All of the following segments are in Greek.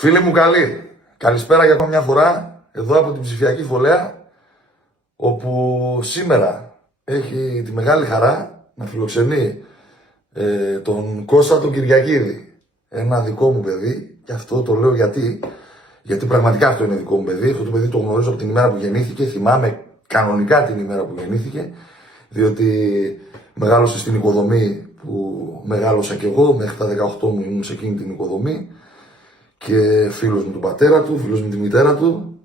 Φίλοι μου καλοί, καλησπέρα για ακόμα μια φορά εδώ από την ψηφιακή φωλέα, όπου σήμερα έχει τη μεγάλη χαρά να φιλοξενεί τον Κώστα τον Κυριακίδη, ένα δικό μου παιδί. Και αυτό το λέω γιατί πραγματικά αυτό είναι δικό μου παιδί. Αυτό το παιδί το γνωρίζω από την ημέρα που γεννήθηκε, θυμάμαι κανονικά την ημέρα που γεννήθηκε, διότι μεγάλωσε στην οικοδομή που μεγάλωσα κι εγώ, μέχρι τα 18 μου ήμουν σε εκείνη την οικοδομή. Και φίλος με τον πατέρα του, φίλος με τη μητέρα του,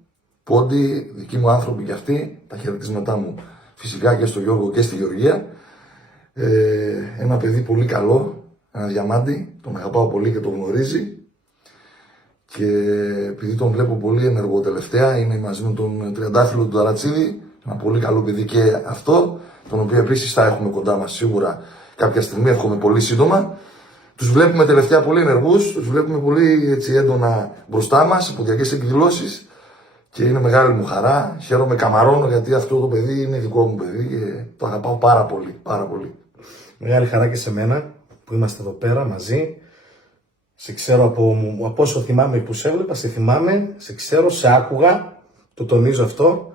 πόντι, δικοί μου άνθρωποι κι αυτοί, τα χαιρετίσματά μου φυσικά και στο Γιώργο και στη Γεωργία. Ένα παιδί πολύ καλό, ένα διαμάντι, τον αγαπάω πολύ και τον γνωρίζει. Και επειδή τον βλέπω πολύ ενεργό τελευταία, είναι μαζί με τον τριαντάφυλλο του Ταρατσίδη, ένα πολύ καλό παιδί και αυτό, τον οποίο επίσης θα έχουμε κοντά μας σίγουρα κάποια στιγμή, εύχομαι πολύ σύντομα. Τους βλέπουμε τελευταία πολύ ενεργούς, τους βλέπουμε πολύ έτσι έντονα μπροστά μας, από ποδιακές εκδηλώσεις και είναι μεγάλη μου χαρά. Χαίρομαι, καμαρώνω γιατί αυτό το παιδί είναι δικό μου παιδί και το αγαπάω πάρα πολύ, πάρα πολύ. Μεγάλη χαρά και σε μένα που είμαστε εδώ πέρα μαζί. Σε ξέρω από όσο θυμάμαι που σε έβλεπα, σε θυμάμαι, σε ξέρω, σε άκουγα, το τονίζω αυτό.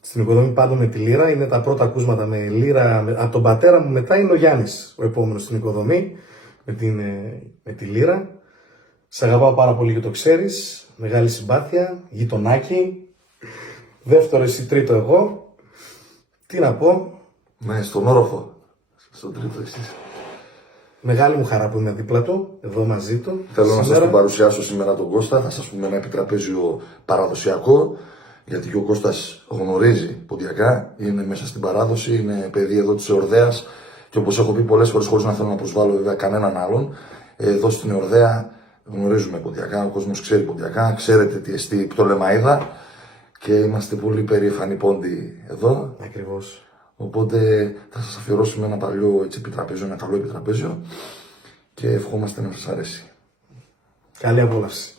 Στην οικοδομή πάντων με τη λύρα, είναι τα πρώτα ακούσματα με λύρα, από τον πατέρα μου μετά είναι ο Γιάννης, ο επόμενος στην οικοδομή. Με τη λύρα. Σ' αγαπάω πάρα πολύ και το ξέρεις. Μεγάλη συμπάθεια, γειτονάκι. Δεύτερο εσύ, τρίτο εγώ. Τι να πω. Ναι, στον όροφο. Στον τρίτο εσείς. Μεγάλη μου χαρά που είμαι δίπλα του, εδώ μαζί του. Θέλω να σας τον παρουσιάσω σήμερα τον Κώστα. Θα σας πούμε ένα επιτραπέζιο παραδοσιακό. Γιατί και ο Κώστας γνωρίζει ποντιακά, είναι μέσα στην παράδοση, είναι παιδί εδώ της Εορδαίας. Και όπως έχω πει πολλές φορές, χωρίς να θέλω να προσβάλλω βέβαια κανέναν άλλον, εδώ στην Εορδαία γνωρίζουμε ποντιακά, ο κόσμος ξέρει ποντιακά, ξέρετε τι εστί Πτολεμαΐδα και είμαστε πολύ περήφανοι πόντι εδώ. Ακριβώς. Οπότε θα σας αφιερώσουμε ένα παλιό έτσι, επιτραπέζιο, ένα καλό επιτραπέζιο και ευχόμαστε να σας αρέσει. Καλή απόλαυση.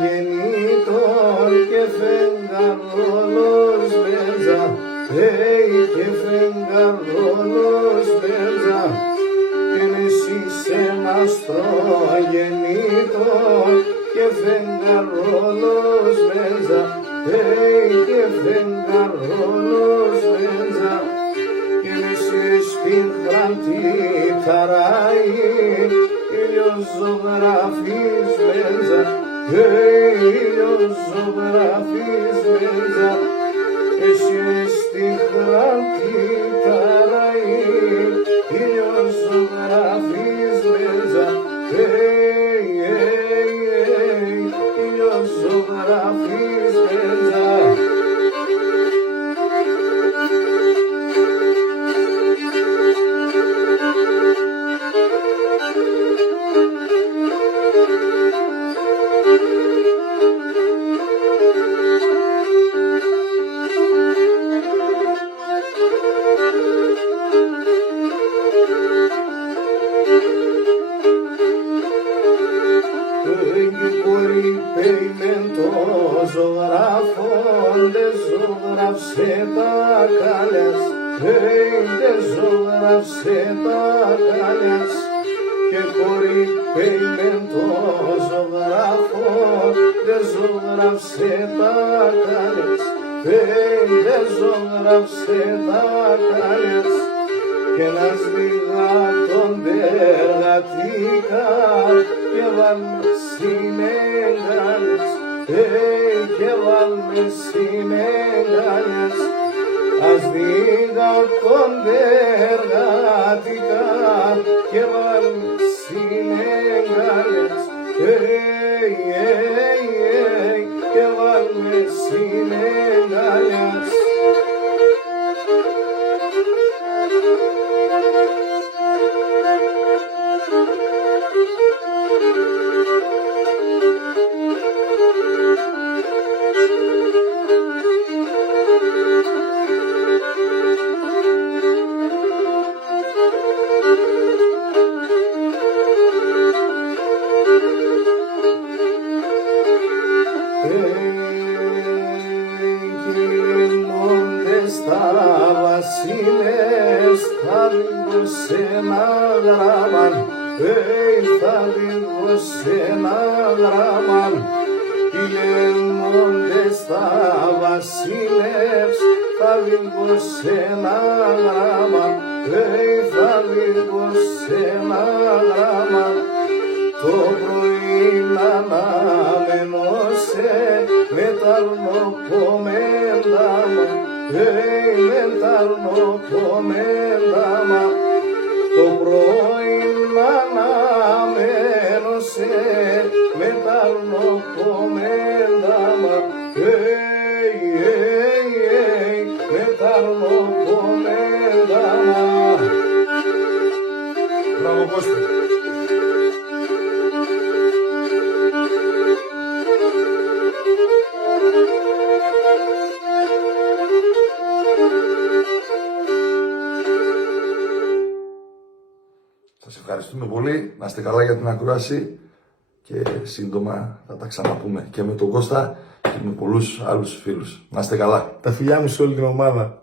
Γεννήτων και φεγγαρόλος μέσα, και φεγγαρόλος μέσα, και εσείς ένα γεννήτων και φεγγαρόλος μέσα, και φεγγαρόλος μέσα, και εσείς στην χραντή καραή, ήλιος ζωγραφής μέσα, ήλιος ζωγραφής μέσα, εσύ στη χραντή καραή, ήλιος ζωγραφής μέσα, ήλιος ζωγραφής μέσα. Ζωγράφσε τα καλές, ζωγράφσε τα καλές και κορυφαίμεντο ζωγράφο, ζωγράφσε τα καλές, ζωγράφσε τα καλές και να σβηγάτονται εργατικά και βάλμε συνέγγαλες, και βάλμε συνέγγαλες, ας σβηγάτονται εργατικά και βάλμε συνέγγαλες, και βάλμε συνέγγαλες. θα δίνω ένα γράμμα, θα δίνω ένα γράμμα. Οι λεμόντες θα βασιλεύς, θα δίνω ένα γράμμα, θα δίνω ένα γράμμα. Το πρωί να αναμένωσε με τα αρνοκομμέντα μου, με τα αρνοκομμέντα μου. Το πρωί να αναμένωσε με τα αρνοκομμέντα μου, με τα αρνοκομμέντα μου. Μπράβο Κώστα. Σας ευχαριστούμε πολύ, να είστε καλά για την ακρόαση και σύντομα θα τα ξαναπούμε και με τον Κώστα και με πολλούς άλλους φίλους. Να είστε καλά. Τα φιλιά μου σε όλη την ομάδα.